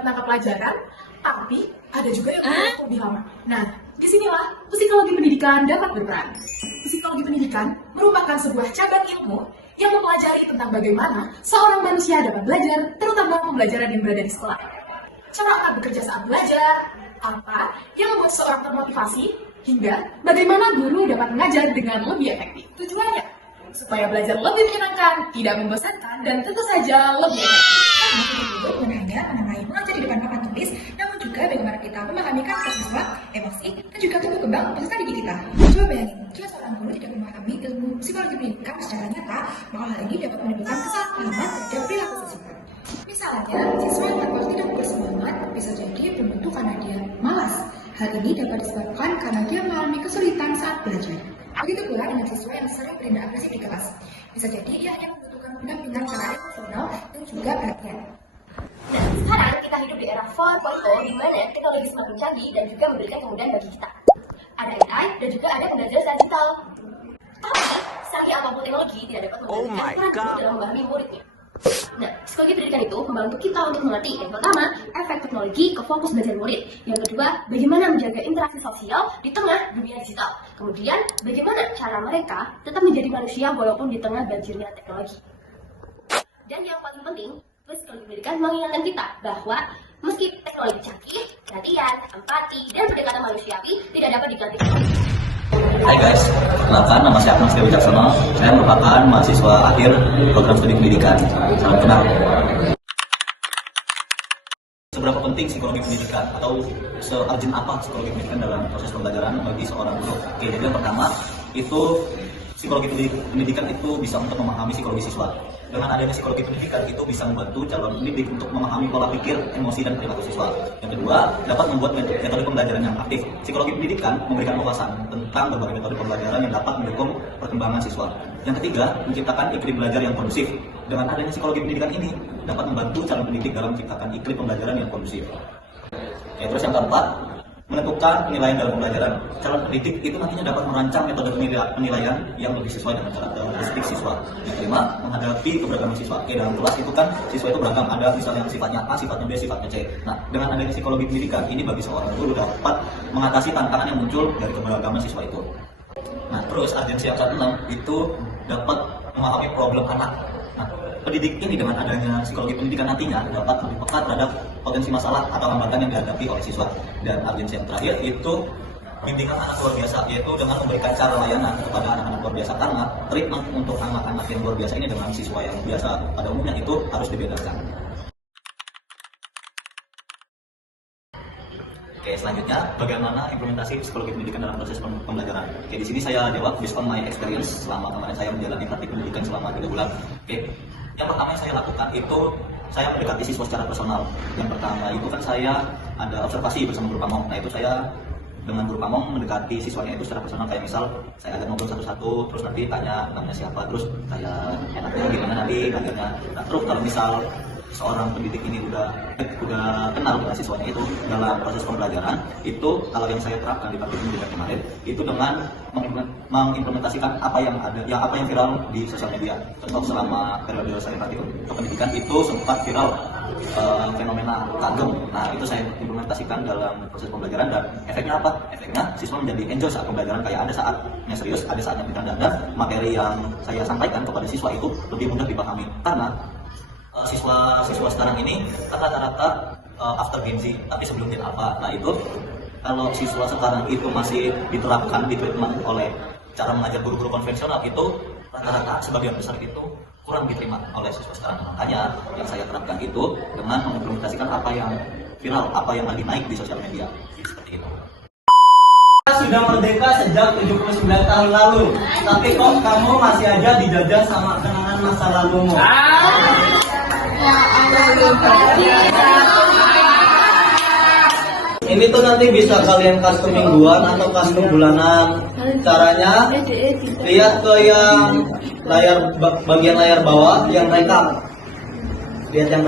dapat menangkap pelajaran, tapi ada juga yang lebih lama. Nah, disinilah psikologi pendidikan dapat berperan. Psikologi pendidikan merupakan sebuah cabang ilmu yang mempelajari tentang bagaimana seorang manusia dapat belajar, terutama pembelajaran yang berada di sekolah. Cara akan bekerja saat belajar, apa yang membuat seorang termotivasi, hingga bagaimana guru dapat mengajar dengan lebih efektif. Tujuannya supaya belajar lebih menyenangkan, tidak membosankan, dan tentu saja lebih efektif. Untuk menanya mengenai mengajar di depan papan tulis, namun juga bagaimana kita memahami karakter siswa, emosi, dan juga tumbuh kembang peserta didik kita. Coba bayangin, jika seorang guru tidak memahami ilmu psikologi pendidikan secara nyata, maka hal ini dapat menimbulkan kesalahpahaman terhadap perilaku siswa. Misalnya, siswa yang tampak tidak bersemangat bisa jadi berbentuk karena dia malas. Hal ini dapat disebabkan karena dia mengalami kesulitan saat belajar. Begitu pula dengan siswa yang sering bertindak agresif di kelas. Bisa jadi ia hanya membutuhkan pendampingan secara emosional dan juga perhatian. Nah, sekarang kita hidup di era 4.0 di mana teknologi semakin canggih dan juga memberikan kemudahan bagi kita. Ada AI dan juga ada pembelajaran secara digital. Tapi, sakit apapun teknologi tidak dapat menggantikan peran guru dalam memahami muridnya. Nah, psikologi pendidikan itu membantu kita untuk mengerti yang pertama, efek teknologi ke fokus belajar murid. Yang kedua, bagaimana menjaga interaksi sosial di tengah dunia digital. Kemudian, bagaimana cara mereka tetap menjadi manusia walaupun di tengah banjirnya teknologi. Dan yang paling penting, psikologi pendidikan mengingatkan kita bahwa meski teknologi canggih, perhatian, empati, dan pendekatan manusiawi tidak dapat digantikan. Hai guys, perkenalkan nama saya Agnes Dewi Caksono. Saya merupakan mahasiswa akhir program studi pendidikan. Salam kenal. Seberapa penting psikologi pendidikan atau se-urgent apa psikologi pendidikan dalam proses pembelajaran bagi seorang guru? Oke, jadi yang pertama itu psikologi pendidikan itu bisa untuk memahami psikologi siswa. Dengan adanya psikologi pendidikan itu bisa membantu calon pendidik untuk memahami pola pikir, emosi, dan perilaku siswa. Yang kedua, dapat membuat metode pembelajaran yang aktif. Psikologi pendidikan memberikan wawasan tentang berbagai metode pembelajaran yang dapat mendukung perkembangan siswa. Yang ketiga, menciptakan iklim belajar yang kondusif. Dengan adanya psikologi pendidikan ini dapat membantu calon pendidik dalam menciptakan iklim pembelajaran yang kondusif. Oke, terus yang keempat, menentukan penilaian dalam pembelajaran. Calon pendidik itu nantinya dapat merancang metode penilaian yang lebih sesuai dengan karakteristik siswa. Yang kelima, menghadapi keberagaman siswa. Oke, dalam kelas itu kan siswa itu beragam. Ada misalnya yang sifatnya A, sifatnya B, sifatnya C. Nah, dengan adanya psikologi pendidikan, ini bagi seorang guru dapat mengatasi tantangan yang muncul dari keberagaman siswa itu. Nah, terus urgensi yang ke-6 itu dapat memahami problem anak. Nah, pendidik ini dengan adanya psikologi pendidikan nantinya dapat lebih peka terhadap potensi masalah atau hambatan yang dihadapi oleh siswa. Dan urgensi yang terakhir itu bimbingan anak luar biasa, yaitu dengan memberikan cara layanan kepada anak-anak luar biasa, karena treatment untuk anak-anak yang luar biasa ini dengan siswa yang biasa pada umumnya itu harus dibedakan. Oke, selanjutnya bagaimana implementasi psikologi pendidikan dalam proses pembelajaran. Oke, di sini saya jawab based on my experience selama kemarin saya menjalani praktik pendidikan selama 3 bulan. Oke, yang pertama yang saya lakukan itu saya mendekati siswa secara personal. Yang pertama itu kan saya ada observasi bersama guru pamong. Nah, itu saya dengan guru pamong mendekati siswanya itu secara personal, kayak misal saya ajak ngobrol satu-satu, terus nanti tanya namanya siapa, terus saya enaknya gimana nanti belajarnya. Nah, terus kalau misal seorang pendidik ini udah kenal dengan siswanya itu dalam proses pembelajaran, itu kalau yang saya terapkan di praktik pendidikan kemarin itu dengan mengimplementasikan apa yang ada, ya apa yang viral di sosial media. Contoh selama periode saya praktik pendidikan itu sempat viral fenomena kagem. Nah, itu saya implementasikan dalam proses pembelajaran dan efeknya apa? Efeknya siswa menjadi enjoy saat pembelajaran, kayak ada saatnya serius, ada saatnya bercanda, dan materi yang saya sampaikan kepada siswa itu lebih mudah dipahami. Karena siswa sekarang ini kan rata-rata after Gen Z, tapi sebelum Gen Alpha. Nah, itu kalau siswa sekarang itu masih diterapkan di treatment oleh cara mengajar guru-guru konvensional, itu rata-rata sebagian besar itu kurang diterima oleh siswa sekarang. Makanya yang saya terapkan itu dengan mengimplementasikan apa yang viral, apa yang lagi naik di sosial media, seperti itu. Sudah merdeka sejak 79 tahun lalu, tapi kok kamu masih aja dijajah sama kenangan masa lalumu? Ini tuh nanti bisa kalian custom mingguan atau custom bulanan. Caranya lihat ke yang bagian layar bawah yang rekap. Lihat yang